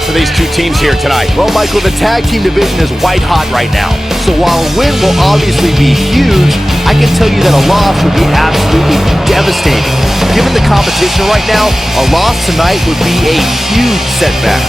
match for these two teams here tonight? Well, Michael, the tag team division is white hot right now. So while a win will obviously be huge, I can tell you that a loss would be absolutely devastating. Given the competition right now, a loss tonight would be a huge setback.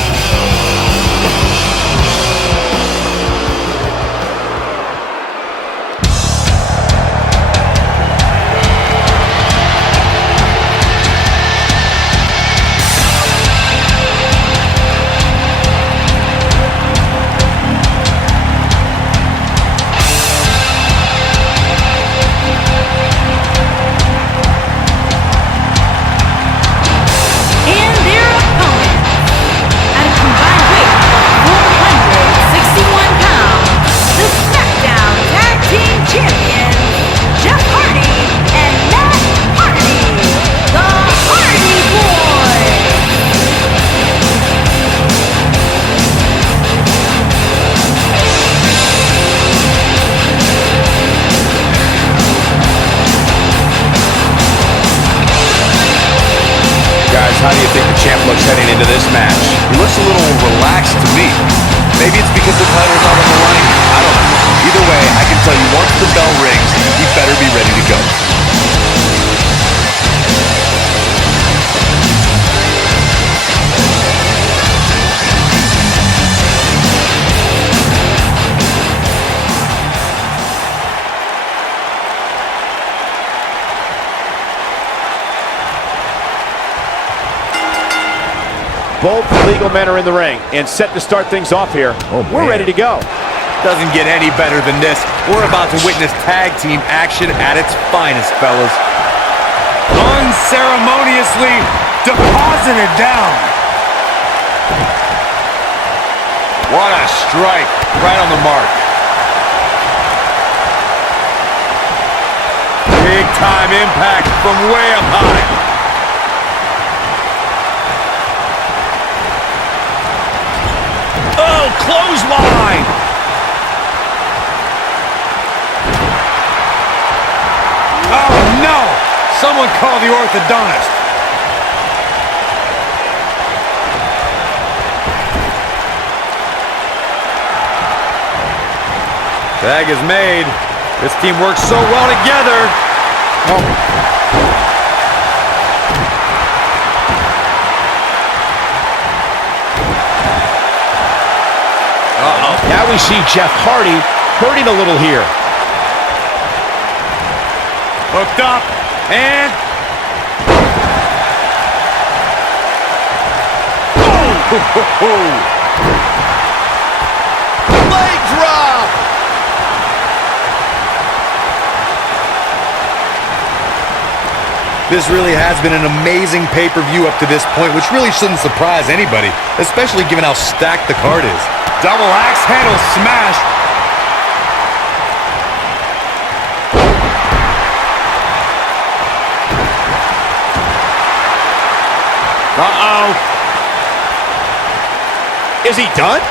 How do you think the champ looks heading into this match? He looks a little relaxed to me. Maybe it's because the title's not on the line. I don't know. Either way, I can tell you once the bell rings, he better be ready to go. Both legal men are in the ring and set to start things off here. We're ready to go. Doesn't get any better than this. We're about to witness tag team action at its finest, fellas. Unceremoniously deposited down. What a strike. Right on the mark. Big time impact from way up high. Oh, clothesline! Oh, no! Someone call the orthodontist. Tag is made. This team works so well together. Now we see Jeff Hardy hurting a little here. Hooked up, and... Oh! Leg drop! This really has been an amazing pay-per-view up to this point, which really shouldn't surprise anybody, especially given how stacked the card is. Double axe handle smash. Uh-oh. Is he done?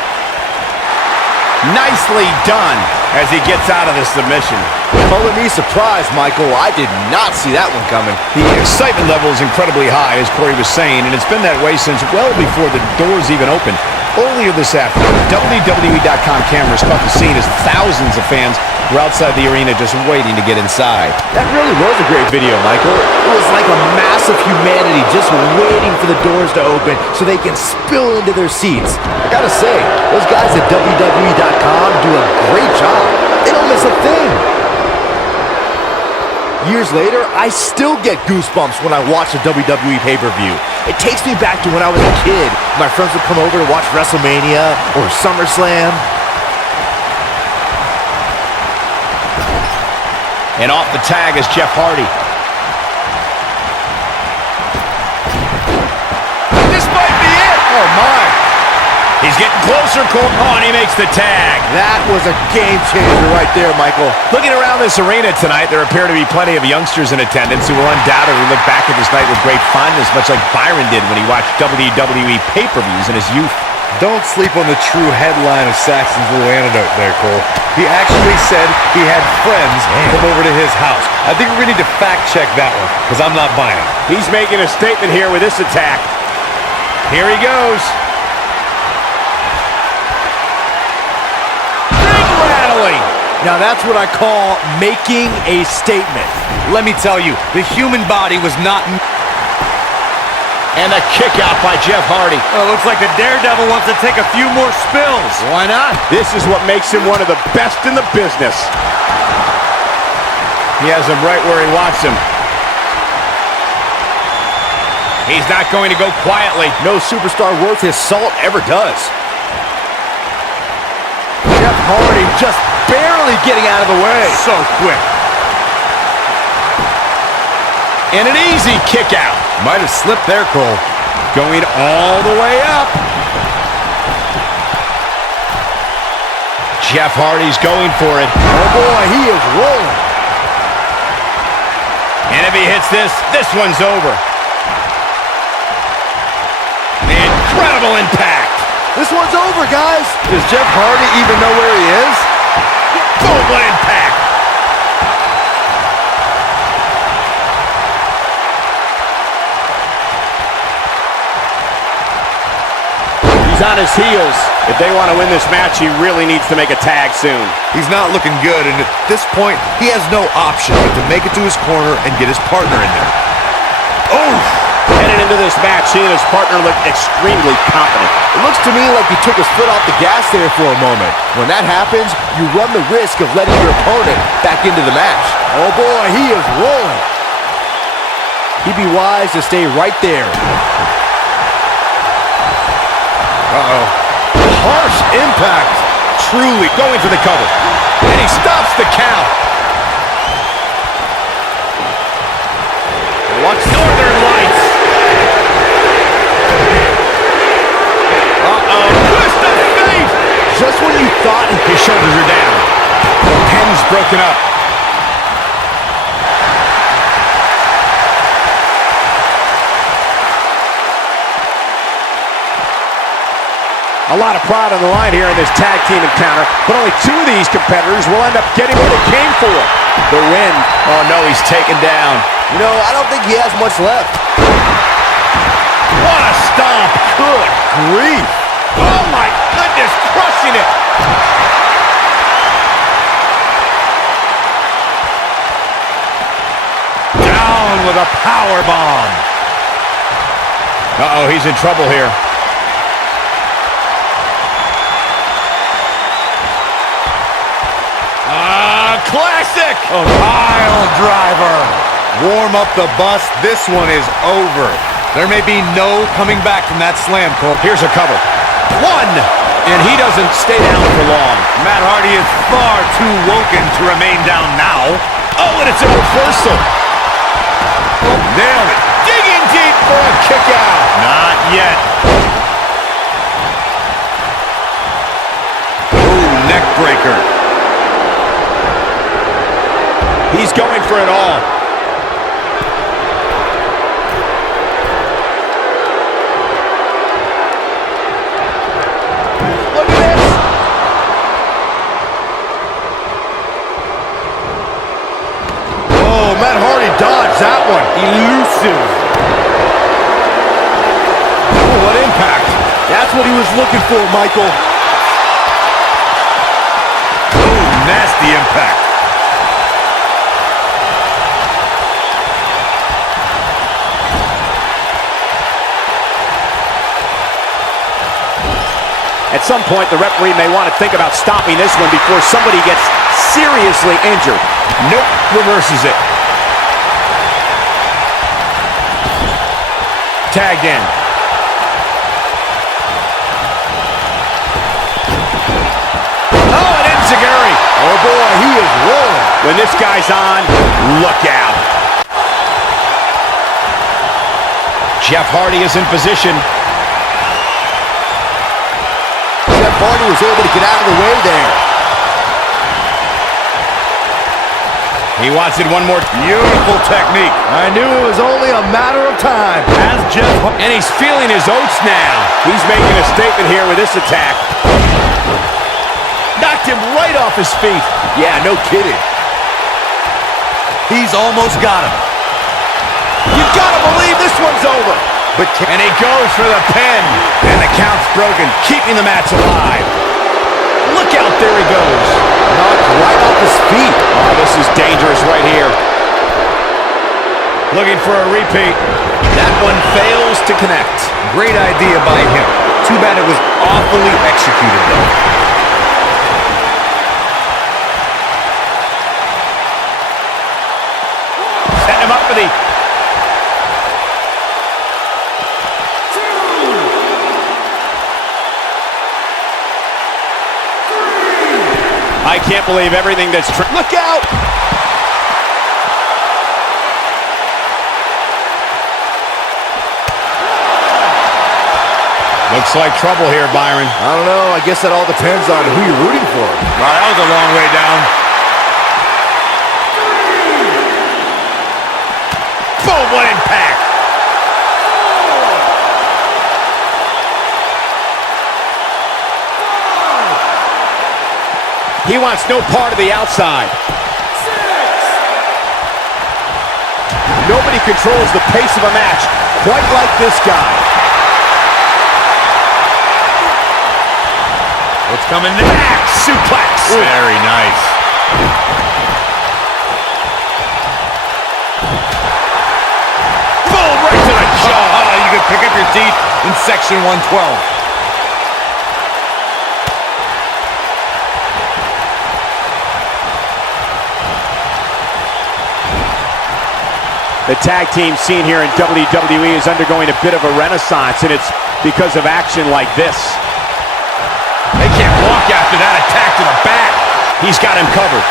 Nicely done as he gets out of the submission. Calling me surprised, Michael. I did not see that one coming. The excitement level is incredibly high, as Corey was saying, and it's been that way since well before the doors even opened. Earlier this afternoon, WWE.com cameras caught the scene as thousands of fans were outside the arena just waiting to get inside. That really was a great video, Michael. It was like a mass of humanity just waiting for the doors to open so they can spill into their seats. I gotta say, those guys at WWE.com do a great job. They don't miss a thing. Years later, I still get goosebumps when I watch a WWE pay-per-view. It takes me back to when I was a kid. My friends would come over to watch WrestleMania or SummerSlam. And off the tag is Jeff Hardy. This might be it. Oh, my. He's getting closer, Cole. Oh, and he makes the tag. That was a game changer right there, Michael. Looking around this arena tonight, there appear to be plenty of youngsters in attendance who will undoubtedly look back at this night with great fondness, much like Byron did when he watched WWE pay-per-views in his youth. Don't sleep on the true headline of Saxton's little anecdote there, Cole. He actually said he had friends come over to his house. I think we're going to need to fact-check that one, because I'm not buying it. He's making a statement here with this attack. Here he goes. Now that's what I call making a statement. Let me tell you, the human body was not... And a kick out by Jeff Hardy. Oh, looks like the Daredevil wants to take a few more spills. Why not? This is what makes him one of the best in the business. He has him right where he wants him. He's not going to go quietly. No superstar worth his salt ever does. Jeff Hardy just barely getting out of the way. So quick. And an easy kick out. Might have slipped there, Cole. Going all the way up. Jeff Hardy's going for it. Oh boy, he is rolling. And if he hits this, this one's over. Incredible impact. This one's over, guys. Does Jeff Hardy even know where he is? Boom, what impact. He's on his heels. If they want to win this match, he really needs to make a tag soon. He's not looking good, and at this point, he has no option but to make it to his corner and get his partner in there. Oh! Headed into this match, seeing his partner look extremely confident. It looks to me like he took his foot off the gas there for a moment. When that happens, you run the risk of letting your opponent back into the match. Oh boy, he is rolling. He'd be wise to stay right there. Uh-oh. Harsh impact. Truly going for the cover. And he stops the count. Watch Northern Lights. Uh-oh. Twist of fate. Just when you thought his shoulders are down. The pin's broken up. A lot of pride on the line here in this tag team encounter, but only two of these competitors will end up getting what they came for. The win. Oh no, he's taken down. You know, I don't think he has much left. What a stomp. Good grief. Oh my goodness, crushing it. Down with a power bomb. Uh-oh, he's in trouble here. Classic! A pile driver. Warm up the bus. This one is over. There may be no coming back from that slam, Cole. Here's a cover. One! And he doesn't stay down for long. Matt Hardy is far too woken to remain down now. Oh, and it's a reversal. Nailed it. Digging deep for a kick out. Not yet. Ooh, neck breaker. He's going for it all. Look at this. Oh, Matt Hardy dodged that one. Elusive. Oh, what impact. That's what he was looking for, Michael. Ooh, nasty impact. At some point, the referee may want to think about stopping this one before somebody gets seriously injured. Nope, reverses it. Tagged in. Oh, and Enziguri. Oh boy, he is rolling. When this guy's on, look out. Jeff Hardy is in position. Jeff Hardy was able to get out of the way there. He wants it one more. Beautiful technique. I knew it was only a matter of time. As Jeff... And he's feeling his oats now. He's making a statement here with this attack. Knocked him right off his feet. Yeah, no kidding. He's almost got him. You've got to believe this one's over. And he goes for the pin. And the count's broken, keeping the match alive. Look out there he goes. Knocked right off his feet. Oh, this is dangerous right here. Looking for a repeat. That one fails to connect. Great idea by him. Too bad it was awfully executed, though. Setting him up for the... I can't believe everything that's... Look out! Looks like trouble here, Byron. I don't know. I guess that all depends on who you're rooting for. Wow, that was a long way down. Boom, what impact! He wants no part of the outside. Nobody controls the pace of a match quite like this guy. What's coming next? Suplex. Very nice. Boom, right to the jaw. Oh, you can pick up your teeth in section 112. The tag team scene here in WWE is undergoing a bit of a renaissance, and it's because of action like this. They can't walk after that attack to the back. He's got him covered.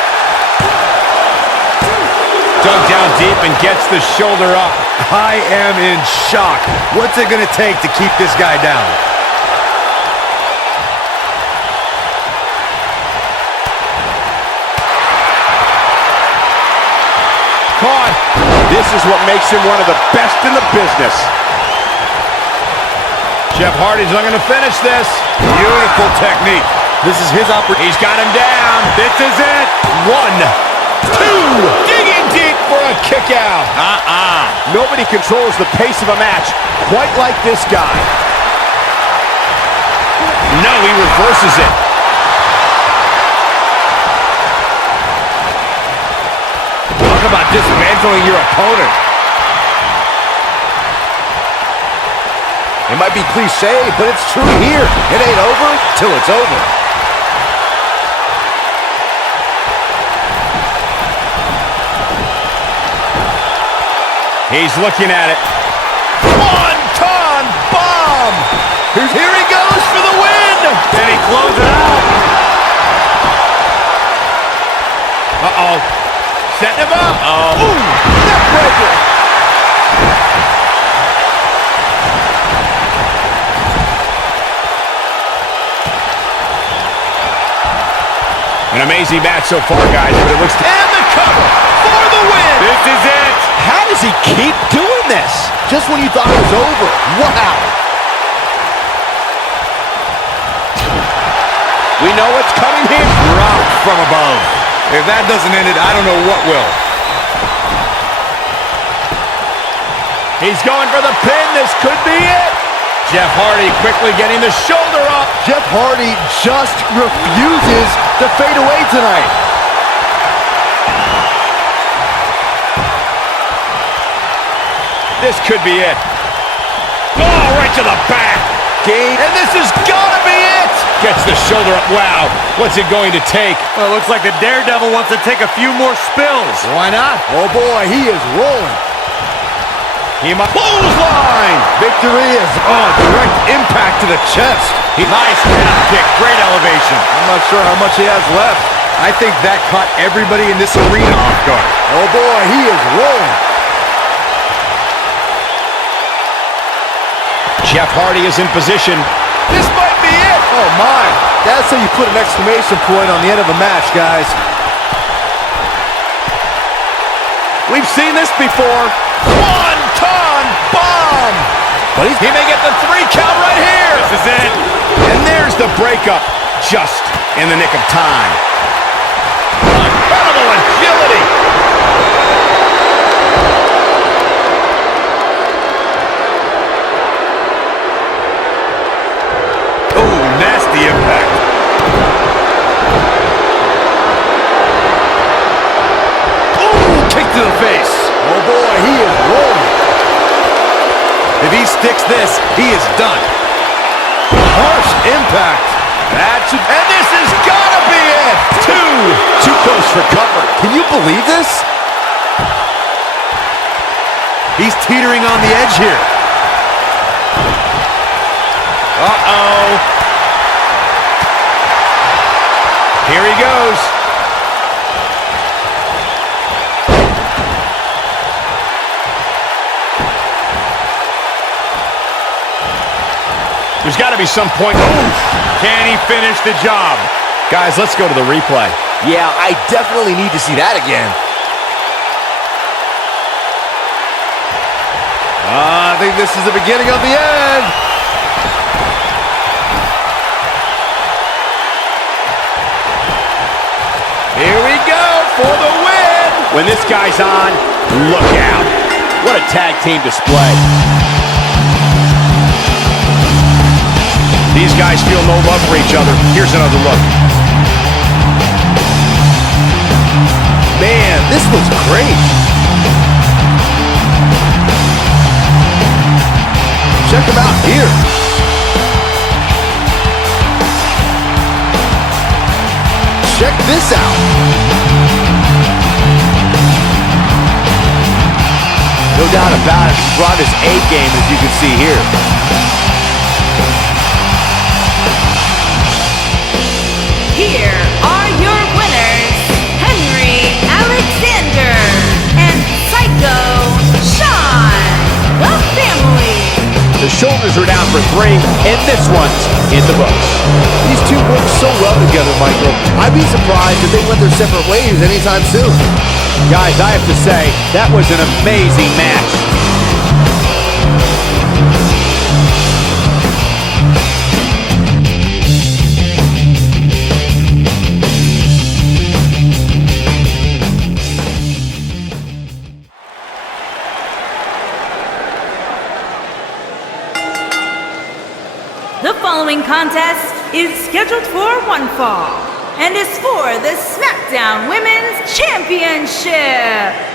Dug down deep and gets the shoulder up. I am in shock. What's it going to take to keep this guy down? Caught. This is what makes him one of the best in the business. Jeff Hardy's looking to finish this. Beautiful technique. This is his opportunity. He's got him down. This is it. 1, 2. Digging deep for a kick out. Nobody controls the pace of a match quite like this guy. No, he reverses it. Talk about dismantling your opponent. It might be cliche, but it's true here. It ain't over till it's over. He's looking at it. One-ton bomb! Here he goes for the win! And he closes it out. Uh-oh. Setting him up. Ooh, neck breaker. An amazing match so far, guys, but it looks... And the cover for the win! This is it. How does he keep doing this? Just when you thought it was over. Wow. We know what's coming here. Drop from above. If that doesn't end it, I don't know what will. He's going for the pin. This could be it. Jeff Hardy quickly getting the shoulder up. Jeff Hardy just refuses to fade away tonight. This could be it. Oh, right to the back. Game. And this is gonna be it. Gets the shoulder up. Wow. What's it going to take? Well, it looks like the Daredevil wants to take a few more spills. Why not? Oh boy, he is rolling. He might... Clothesline! Victory is Direct impact to the chest. Nice calf kick. Great elevation. I'm not sure how much he has left. I think that caught everybody in this arena off guard. Oh boy, he is rolling. Jeff Hardy is in position. This might be it. Oh my. That's how you put an exclamation point on the end of a match, guys. We've seen this before. One-ton bomb. But He may get the 3 count right here. This is it. And there's the breakup, just in the nick of time. Incredible agility. Oh, nasty impact. sticks this, he is done. Harsh impact. And this has got to be it. Too close for comfort. Can you believe this? He's teetering on the edge here. Uh-oh. Here he goes. There's got to be some point. Can he finish the job? Guys, let's go to the replay. Yeah, I definitely need to see that again. I think this is the beginning of the end. Here we go for the win. When this guy's on, look out. What a tag team display. These guys feel no love for each other. Here's another look. Man, this was great. Check him out here. Check this out. No doubt about it, he brought his A game, as you can see here. Here are your winners, Henry Alexander and Psycho Sean, the family. The shoulders are down for 3, and this one's in the books. These two work so well together, Michael. I'd be surprised if they went their separate ways anytime soon. Guys, I have to say, that was an amazing match. The following contest is scheduled for one fall and is for the SmackDown Women's Championship.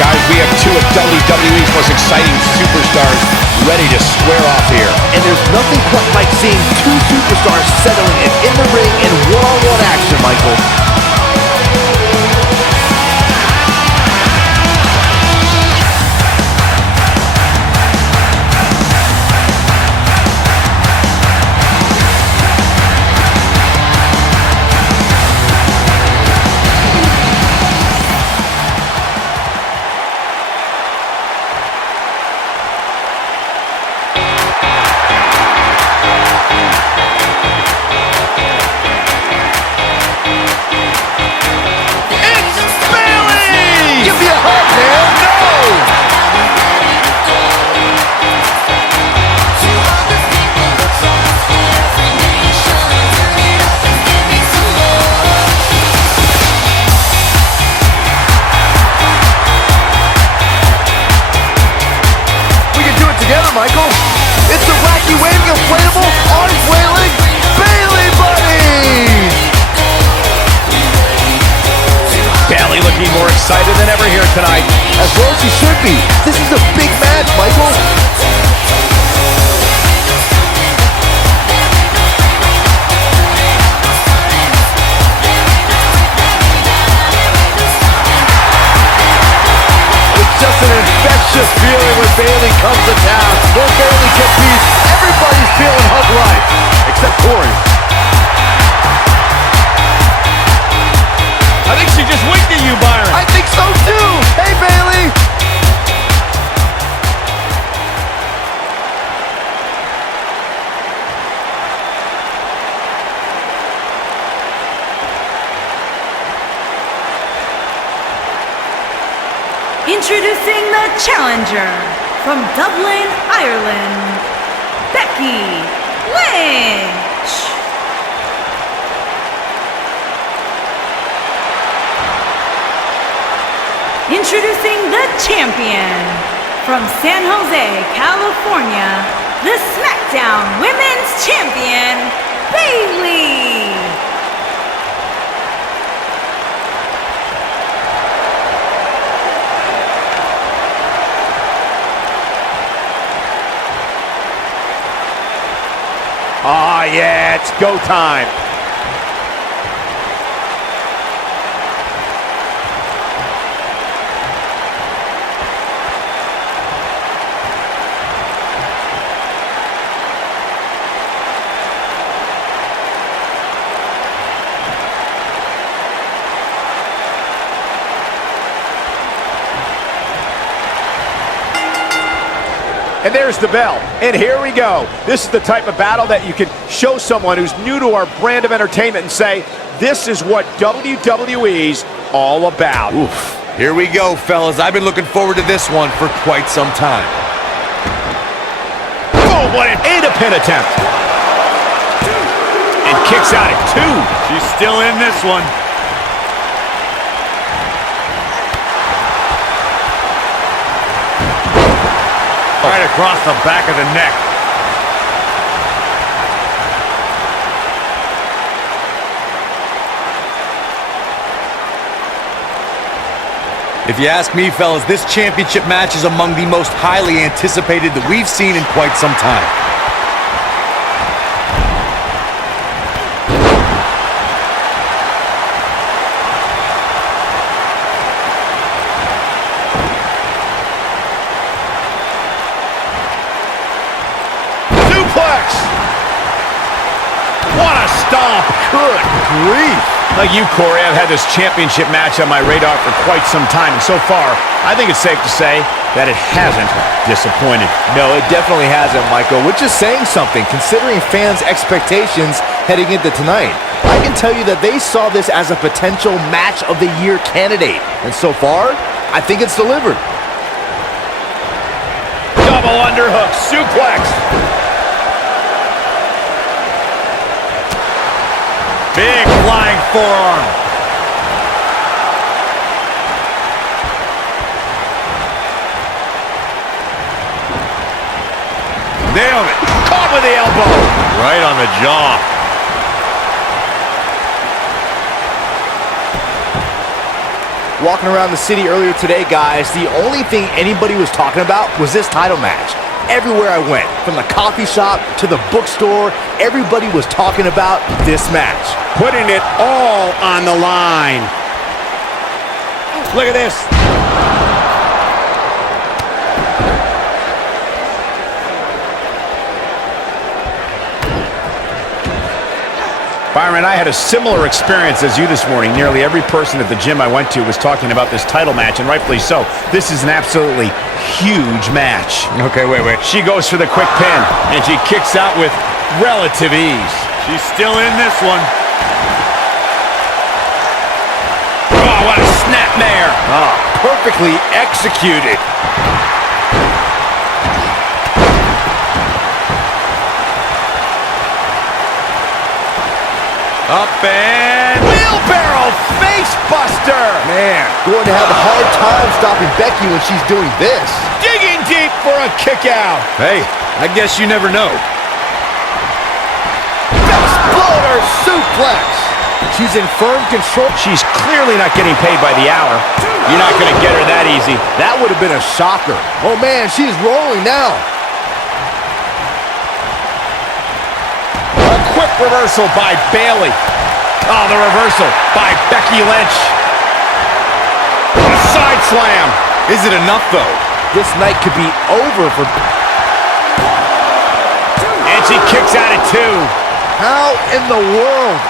Guys, we have 2 of WWE's most exciting superstars ready to square off here. And there's nothing quite like seeing two superstars settling it in the ring in one-on-one action, Michael. Michael. It's the wacky waving inflatable arm flailing Bayley Buddies. Bayley looking more excited than ever here tonight. As well as she should be. This is a big match, Michael. Just an infectious feeling when Bayley comes to town. When Bayley competes, everybody's feeling hug life, except Corey. I think she just winked at you, Byron. I think so too. Hey, Bayley. Introducing the challenger from Dublin, Ireland, Becky Lynch. Introducing the champion from San Jose, California, the SmackDown Women's Champion, Bayley. Ah, yeah, it's go time. And there's the bell, and here we go. This is the type of battle that you can show someone who's new to our brand of entertainment and say, this is what WWE's all about. Oof. Here we go, fellas. I've been looking forward to this one for quite some time. Oh, what an pin attempt. And kicks out at 2. She's still in this one. Right across the back of the neck. If you ask me, fellas, this championship match is among the most highly anticipated that we've seen in quite some time. What a stomp. Good grief. Like you, Corey, I've had this championship match on my radar for quite some time, and so far, I think it's safe to say that it hasn't disappointed. No, it definitely hasn't, Michael, which is saying something, considering fans' expectations heading into tonight. I can tell you that they saw this as a potential match of the year candidate, and so far, I think it's delivered. Double underhook, suplex. Big flying forearm. Nailed it. Caught with the elbow. Right on the jaw. Walking around the city earlier today, guys, the only thing anybody was talking about was this title match. Everywhere I went, from the coffee shop to the bookstore, everybody was talking about this match. Putting it all on the line. Look at this. Byron, I had a similar experience as you this morning. Nearly every person at the gym I went to was talking about this title match, and rightfully so. This is an absolutely huge match. Okay, wait. She goes for the quick pin, and she kicks out with relative ease. She's still in this one. Oh, what a snapmare. Ah, perfectly executed. Up and wheelbarrow face buster. Man, going to have a hard time stopping Becky when she's doing this. Digging deep for a kick out. hey, I guess you never know. Exploder suplex. She's in firm control. She's clearly not getting paid by the hour. You're not going to get her that easy. That would have been a shocker. Oh man, she's rolling now. A quick reversal by Bayley. Oh, the reversal by Becky Lynch. A side slam. Is it enough, though? This night could be over for... And she kicks out at 2. How in the world?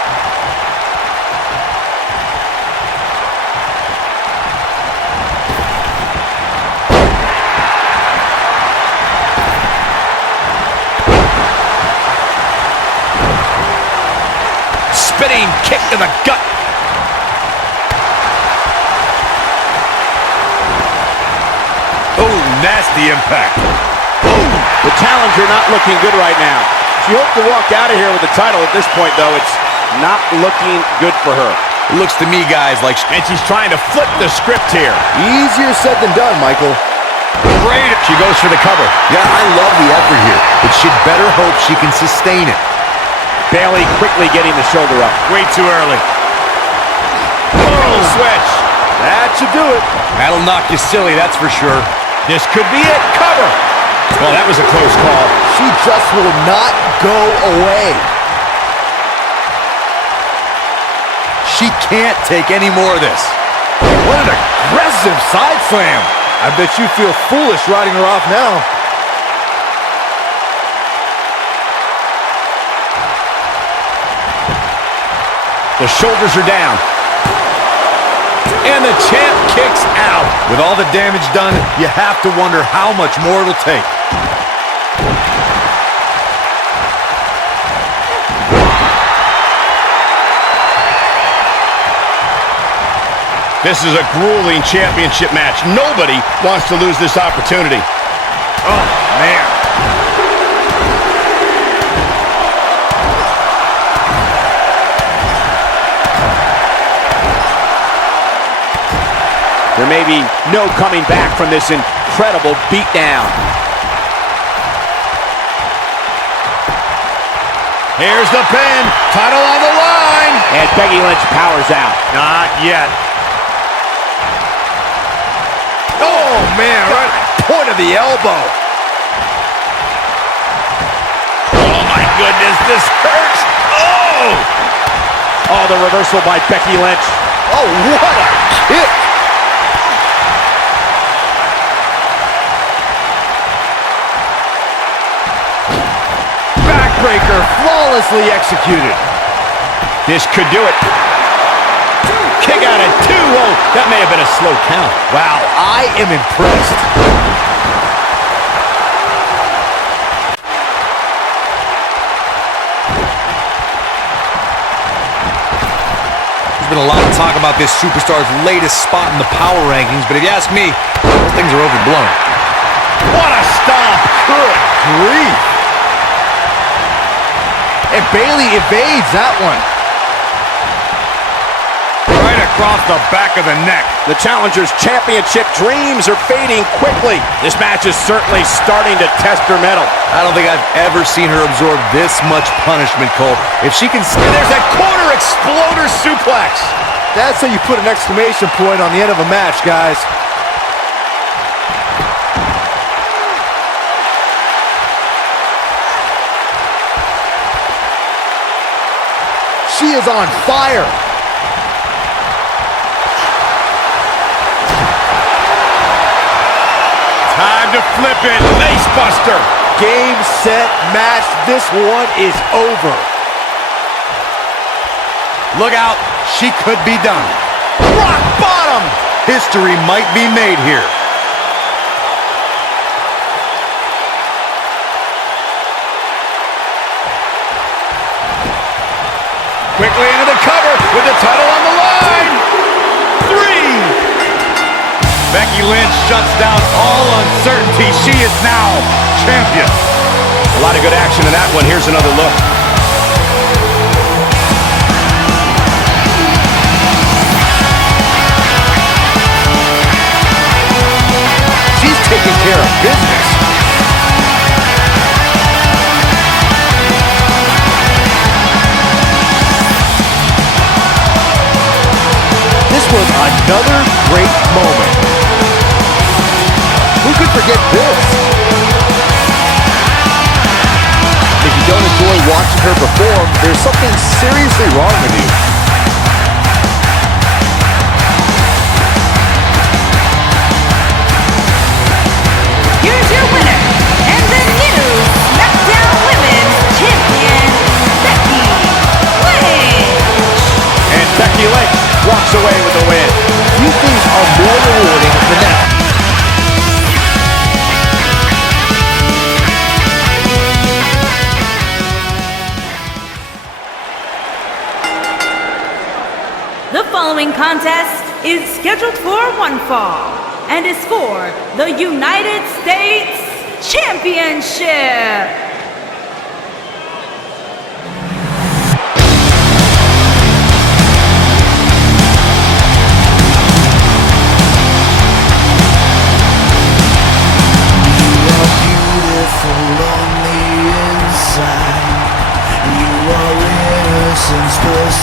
Spinning kick to the gut. Oh, nasty impact. Boom. The challenger not looking good right now. She hoped to walk out of here with the title. At this point, though, it's not looking good for her. It looks to me, guys, like... And she's trying to flip the script here. Easier said than done, Michael. Great. She goes for the cover. Yeah, I love the effort here, but she'd better hope she can sustain it. Bayley quickly getting the shoulder up. Way too early. Oh, switch. That should do it. That'll knock you silly, that's for sure. This could be it. Cover. Well, that was a close call. She just will not go away. She can't take any more of this. What an aggressive side slam. I bet you feel foolish riding her off now. The shoulders are down. And the champ kicks out. With all the damage done, you have to wonder how much more it'll take. This is a grueling championship match. Nobody wants to lose this opportunity. Oh, man. There may be no coming back from this incredible beatdown. Here's the pin. Title on the line. And Becky Lynch powers out. Not yet. Oh, man, right at the point of the elbow. Oh, my goodness, this hurts. Oh! Oh, the reversal by Becky Lynch. Oh, what a kick. Backbreaker flawlessly executed. This could do it. Kick out at 2. Oh, that may have been a slow count. Wow, I am impressed. There's been a lot of talk about this superstar's latest spot in the power rankings, but if you ask me, those things are overblown. What a stomp. Good grief. And Bayley evades that one. Right across the back of the neck. The challenger's championship dreams are fading quickly. This match is certainly starting to test her mettle. I don't think I've ever seen her absorb this much punishment, Cole. If she can... And there's that corner exploder suplex. That's how you put an exclamation point on the end of a match, guys. She is on fire. Time to flip it. Face buster. Game, set, match. This one is over. Look out. She could be done. Rock bottom. History might be made here. Quickly into the cover with the title on the line. 3. Becky Lynch shuts down all uncertainty. She is now champion. A lot of good action in that one. Here's another look. She's taking care of business. This was another great moment. Who could forget this? If you don't enjoy watching her perform, there's something seriously wrong with you. Here's your winner, and the new SmackDown Women's Champion, Becky Lynch. And Becky Lynch walks away with the win. Few things are more rewarding than that. The following contest is scheduled for one fall and is for the United States Championship.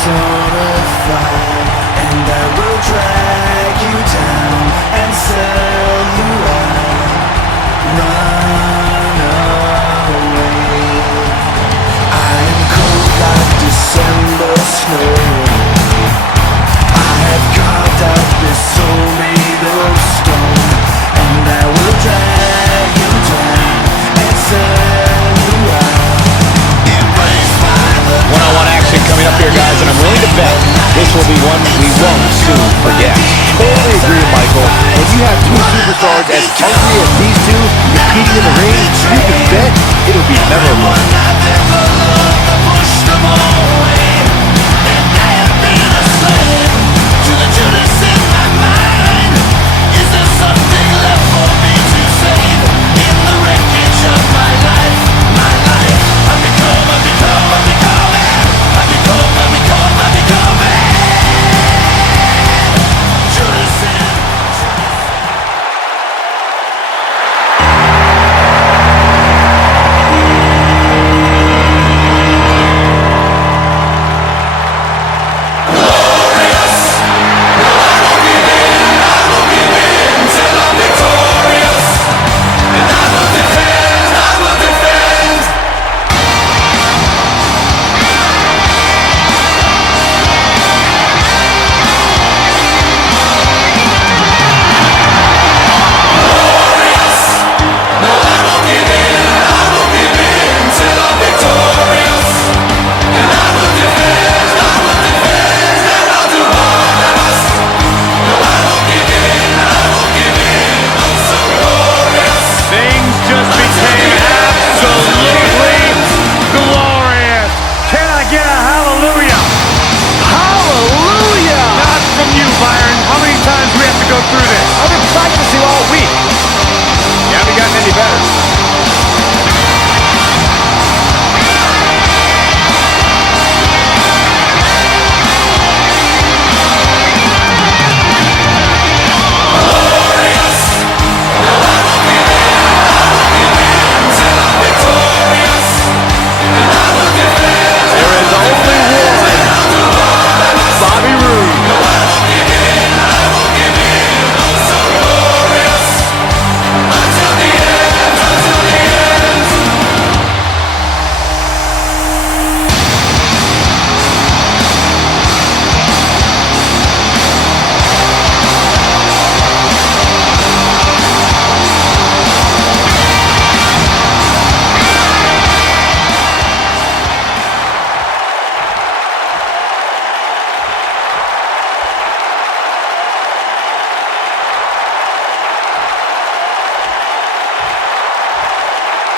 personified, and I will drag you down and sell you out. Run away. I am cold like December snow. I have carved out this soul made of stone, and I will drag you down and sell you out. Embraced by the One-on-one action coming up here, guys, and I'm willing to bet this will be one we won't soon forget. Totally agree, Michael. When you have two superstars as hungry as these two competing in the ring, you can bet it'll be memorable.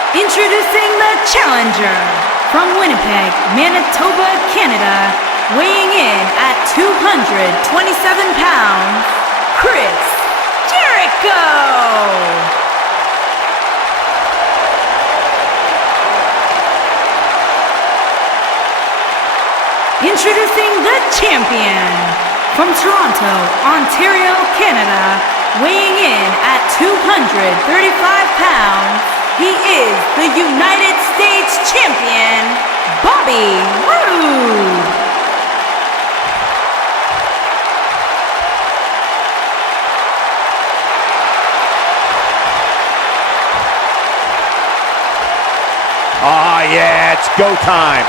Introducing the challenger from Winnipeg, Manitoba, Canada, weighing in at 227 pounds, Chris Jericho! Introducing the champion from Toronto, Ontario, Canada, weighing in at 235 pounds, he is the United States Champion, Bobby Roode. Ah, yeah, it's go time.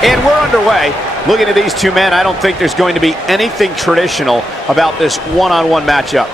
And we're underway. Looking at these two men, I don't think there's going to be anything traditional about this one-on-one matchup.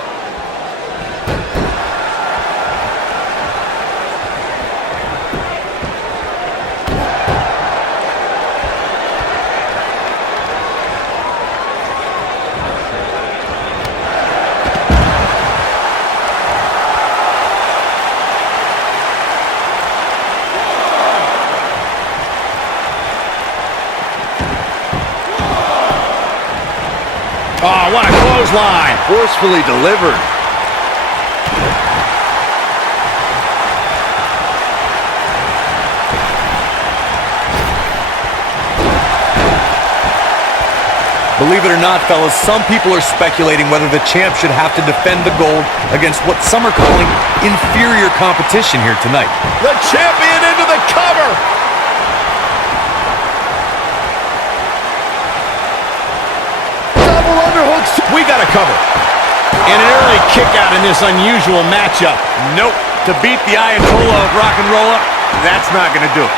Oh, what a clothesline. Forcefully delivered. Believe it or not, fellas, some people are speculating whether the champ should have to defend the gold against what some are calling inferior competition here tonight. The champion into the cover. Double underhooks. We got a cover. And an early kick out in this unusual matchup. Nope. To beat the Ayatollah of rock and roll up, that's not going to do it.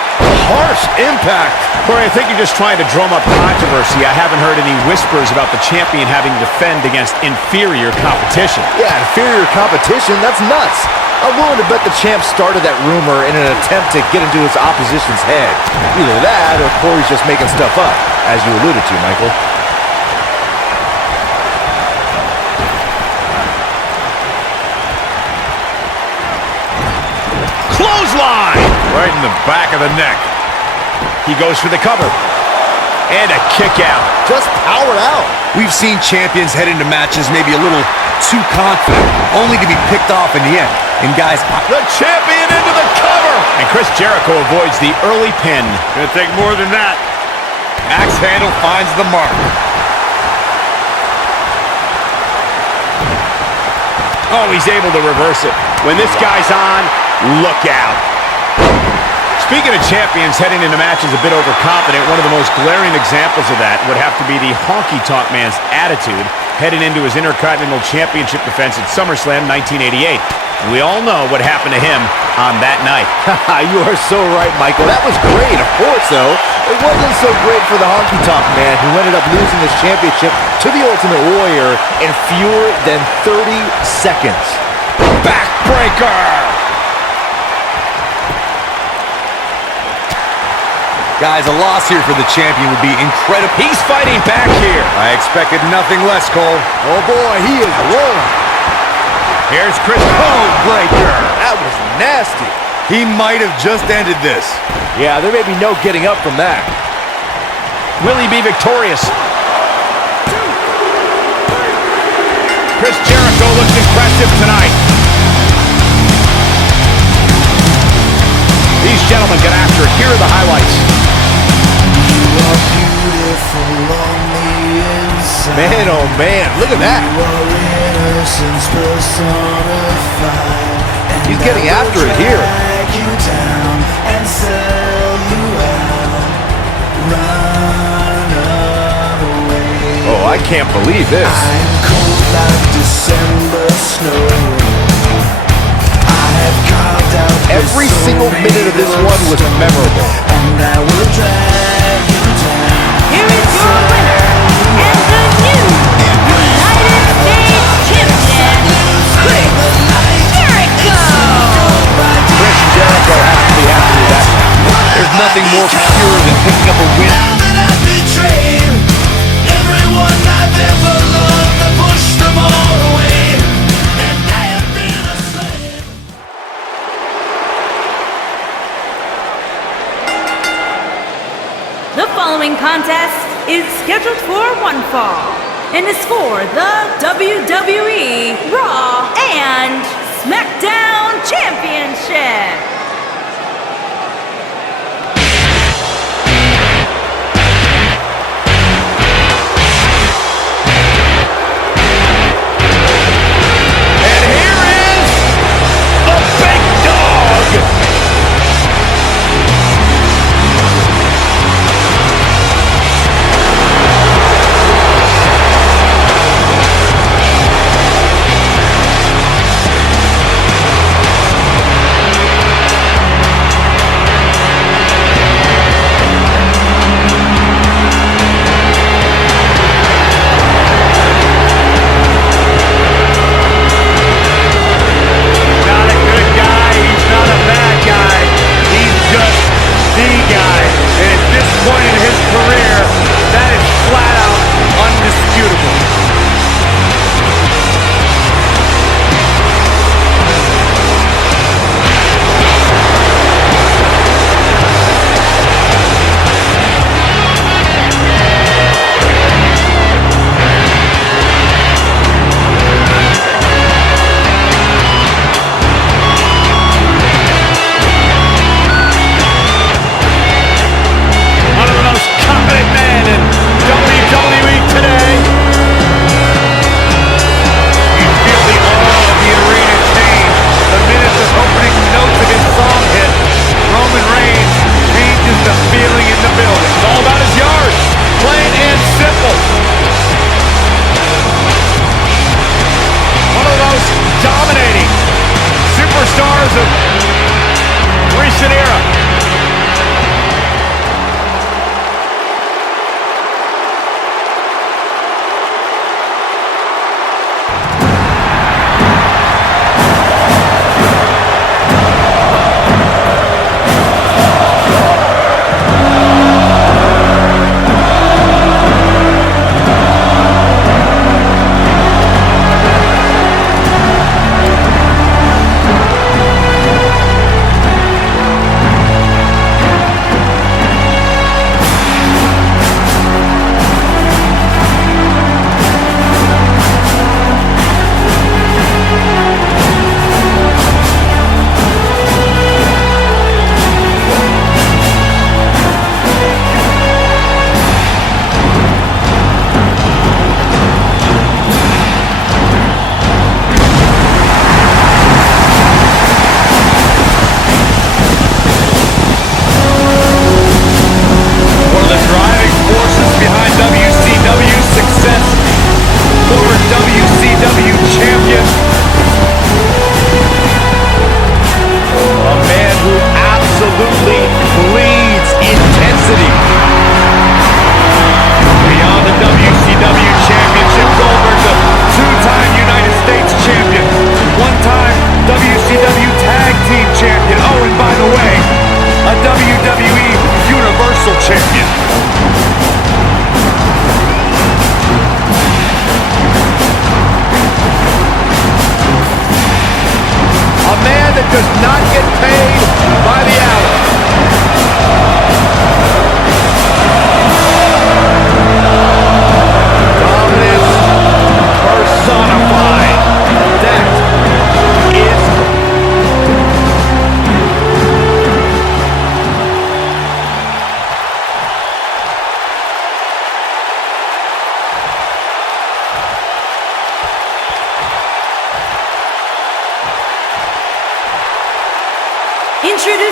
Harsh impact. Corey, I think you're just trying to drum up controversy. I haven't heard any whispers about the champion having to defend against inferior competition. Yeah, inferior competition, that's nuts. I'm willing to bet the champ started that rumor in an attempt to get into his opposition's head. Either that, or Corey's just making stuff up, as you alluded to, Michael. Clothesline! Right in the back of the neck. He goes for the cover. And a kick out. Just powered out. We've seen champions head into matches maybe a little too confident, only to be picked off in the end. And guys, The champion into the cover! And Chris Jericho avoids the early pin. gonna take more than that. Axe handle finds the mark. Oh, he's able to reverse it. When this guy's on, look out. Speaking of champions heading into matches a bit overconfident, one of the most glaring examples of that would have to be the Honky Tonk Man's attitude heading into his Intercontinental Championship defense at SummerSlam 1988. We all know what happened to him on that night. You are so right, Michael. That was great, of course, though. It wasn't so great for the Honky Tonk Man, who ended up losing his championship to the Ultimate Warrior in fewer than 30 seconds. Backbreaker! Guys, a loss here for the champion would be incredible. He's fighting back here. I expected nothing less, Cole. Oh, boy, he is rolling. Here's Chris. Code breaker. That was nasty. He might have just ended this. Yeah, there may be no getting up from that. Will he be victorious? Chris Jericho looks impressive tonight. These gentlemen get after it. Here are the highlights. You are beautiful on the inside. Man, oh man, look at that. You are innocence personified. And He's getting I will after it here. drag you down and sell you out. Run away. Oh, I can't believe this. I am cold like December snow. I have carved out Every single minute of this one was memorable. and I will drag you down. Here is your winner and the new United States Champion, Chris Jericho! Chris Jericho has to be happy with that. There's nothing more pure than picking up a win. Now that I've betrayed everyone I've ever loved, I pushed them all away, and I have been a slave. The following contest is scheduled for one fall and is for the WWE Raw and SmackDown Championship. And here is the big dog.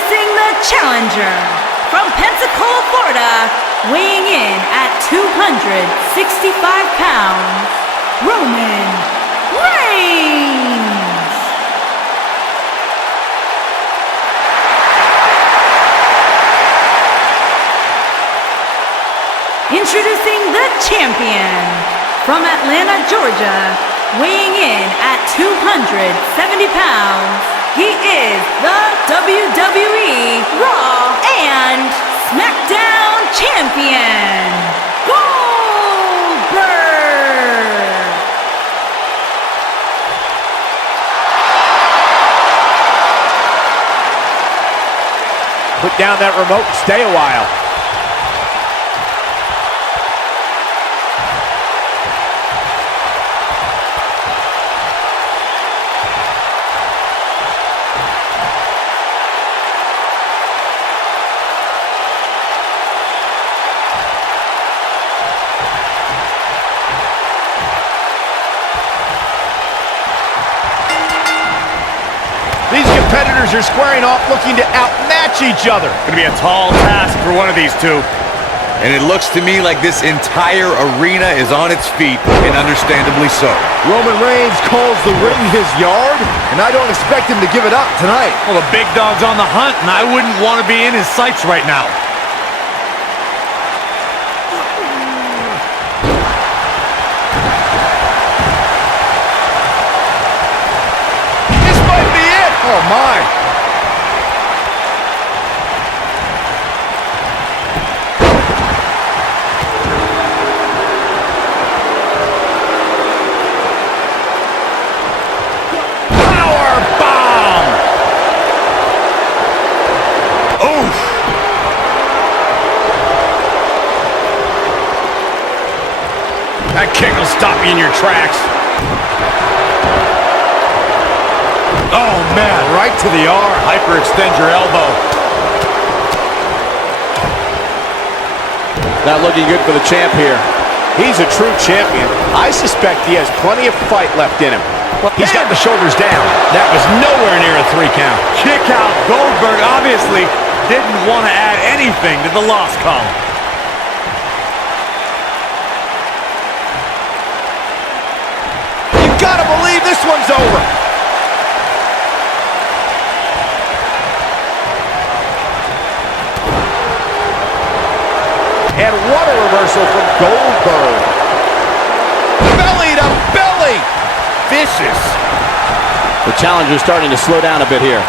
Introducing the challenger from Pensacola, Florida, weighing in at 265 pounds, Roman Reigns. Introducing the champion from Atlanta, Georgia, weighing in at 270 pounds, he is the WWE Raw and SmackDown champion, Goldberg! Put down that remote and stay a while. These competitors are squaring off looking to outmatch each other. Gonna be a tall task for one of these two. And it looks to me like this entire arena is on its feet, and understandably so. Roman Reigns calls the ring his yard, and I don't expect him to give it up tonight. Well, the big dog's on the hunt, and I wouldn't want to be in his sights right now. This might be it. Oh, my. Power bomb. Oof. That kick will stop you in your tracks. Oh, man, right to the arm. Hyperextend your elbow. Not looking good for the champ here. He's a true champion. I suspect he has plenty of fight left in him. He's got the shoulders down. That was nowhere near a 3 count. Kick out. Goldberg obviously didn't want to add anything to the loss column. You gotta believe this one's over. And what a reversal from Goldberg. Belly to belly. Vicious. The challenger's starting to slow down a bit here.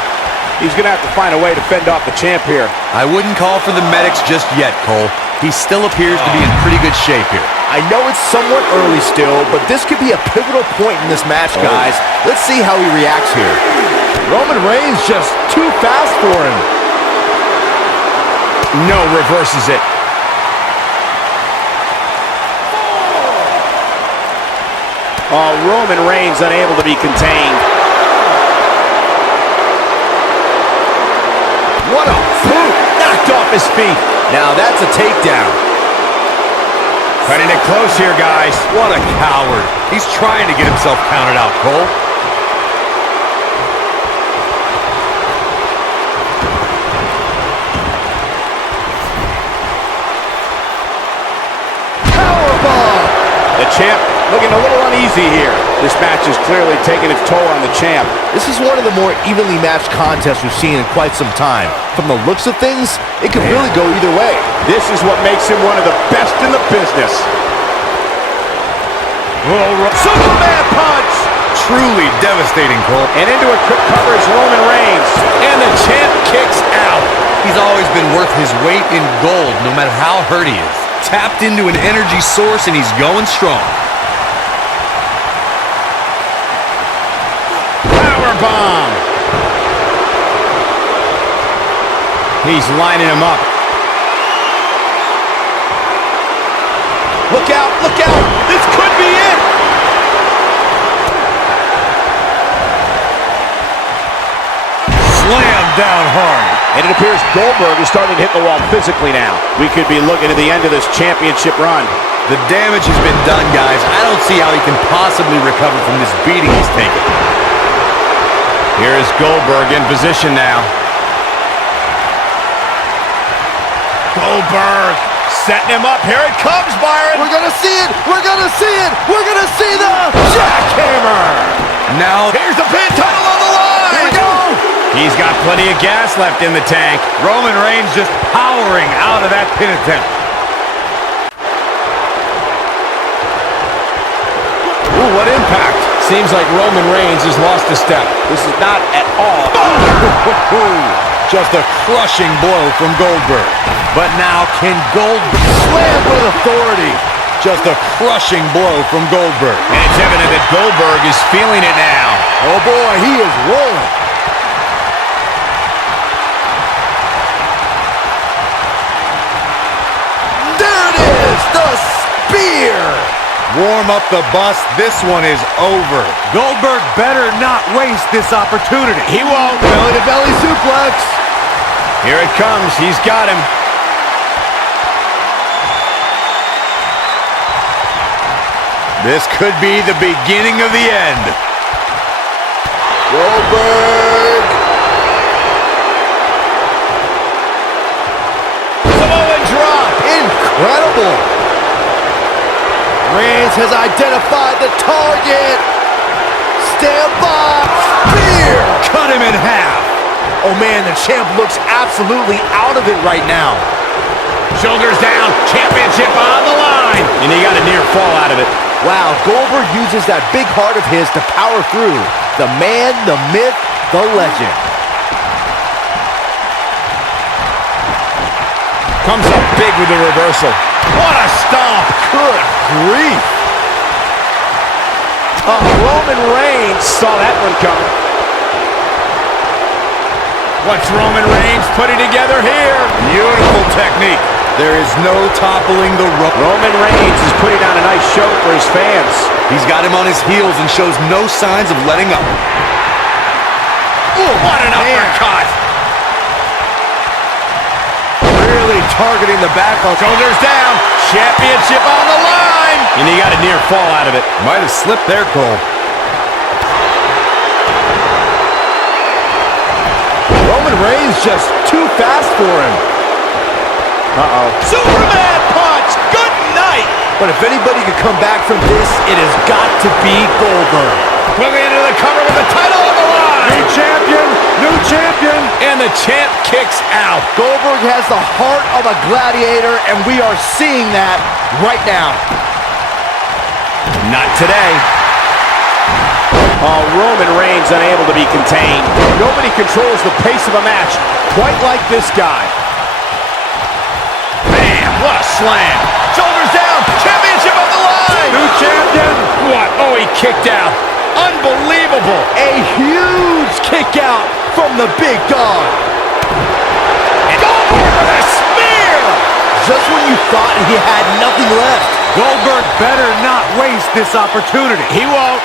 He's going to have to find a way to fend off the champ here. I wouldn't call for the medics just yet, Cole. He still appears to be in pretty good shape here. I know it's somewhat early still, but this could be a pivotal point in this match, guys. Let's see how he reacts here. Roman Reigns just too fast for him. No, reverses it. Oh, Roman Reigns unable to be contained. What a boot! Knocked off his feet. Now that's a takedown. Cutting it close here, guys. What a coward. He's trying to get himself counted out, Cole. Powerbomb! The champ looking a little uneasy here. This match is clearly taking its toll on the champ. This is one of the more evenly matched contests we've seen in quite some time. From the looks of things, it could really go either way. This is what makes him one of the best in the business. Superman punch! Truly devastating, Cole. And into a quick cover is Roman Reigns. And the champ kicks out. He's always been worth his weight in gold, no matter how hurt he is. Tapped into an energy source, and he's going strong. Powerbomb. He's lining him up. Look out, look out. This could be it. Slam down hard. And it appears Goldberg is starting to hit the wall physically now. We could be looking at the end of this championship run. The damage has been done, guys. I don't see how he can possibly recover from this beating he's taken. Here is Goldberg in position now. Goldberg setting him up. Here it comes, Byron. We're gonna see it. We're gonna see it. We're gonna see the jackhammer. Now, Here's the pin title on the line. Here we go. He's got plenty of gas left in the tank. Roman Reigns just powering out of that pin attempt. Ooh, what impact. Seems like Roman Reigns has lost a step. This is not at all. Just a crushing blow from Goldberg. But now, can Goldberg Slam with authority. just a crushing blow from Goldberg? And it's evident that Goldberg is feeling it now. Oh boy, he is rolling. There it is, the spear. Warm up the bus. This one is over. Goldberg better not waste this opportunity. He won't. Belly-to-belly suplex. Here it comes. He's got him. This could be the beginning of the end. Goldberg. Samoan drop. Incredible. Reigns has identified the target. Stand by. Spear. Cut him in half. Oh man, the champ looks absolutely out of it right now. Shoulders down. Championship on the line. And he got a near fall out of it. Wow, Goldberg uses that big heart of his to power through. The man, the myth, the legend. Comes up big with the reversal. What a stomp. Good grief. Roman Reigns saw that one coming. What's Roman Reigns putting together here? Beautiful technique. There is no toppling the rope. Roman Reigns is putting on a nice show for his fans. He's got him on his heels and shows no signs of letting up. Ooh, what an uppercut. Really targeting the back on. Shoulders down. Championship on the line. And he got a near fall out of it. Might have slipped there, Cole. Roman Reigns just too fast for him. Superman punch. Good night. But if anybody could come back from this, it has got to be Goldberg. Quickly into the cover with the title on the line. New champion, new champion. And the champ kicks out. Goldberg has the heart of a gladiator, and we are seeing that right now. Not today. Roman Reigns unable to be contained. Nobody controls the pace of a match quite like this guy. Bam! What a slam! Shoulders down! Championship on the line! New champion. What? Oh, he kicked out. Unbelievable! A huge kick out from the big dog. And Goldberg with a spear! Just when you thought he had nothing left. Goldberg better not waste this opportunity. He won't.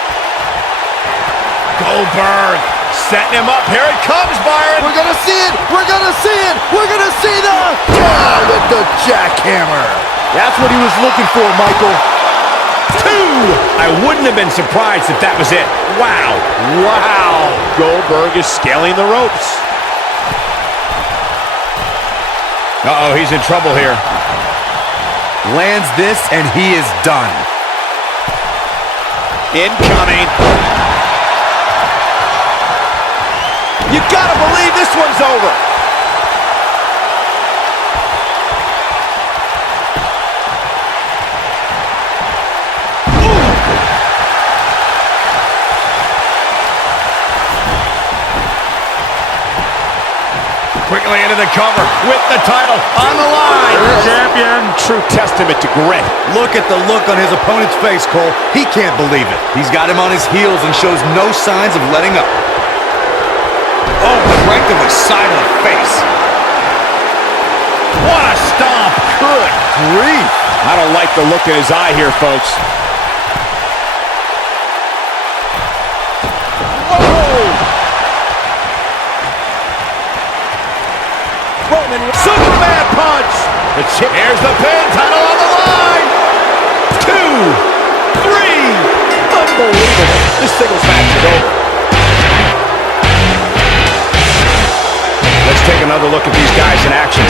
Goldberg setting him up. Here it comes, Byron. We're gonna see it. We're gonna see it. We're gonna see the down with the jackhammer. That's what he was looking for, Michael. 2. I wouldn't have been surprised if that was it. Wow. Wow. Goldberg is scaling the ropes. Uh-oh, he's in trouble here. Lands this and he is done. Incoming. You gotta believe this one's over. Quickly into the cover with the title on the line. Champion. True testament to grit. Look at the look on his opponent's face, Cole. He can't believe it. He's got him on his heels and shows no signs of letting up. Oh, right to the side of the face. What a stomp. Good grief. I don't like the look in his eye here, folks. Roman Superman punch. Here's the pin. Title on the line. 2, 3. Unbelievable. This singles match is over. Let's take another look at these guys in action.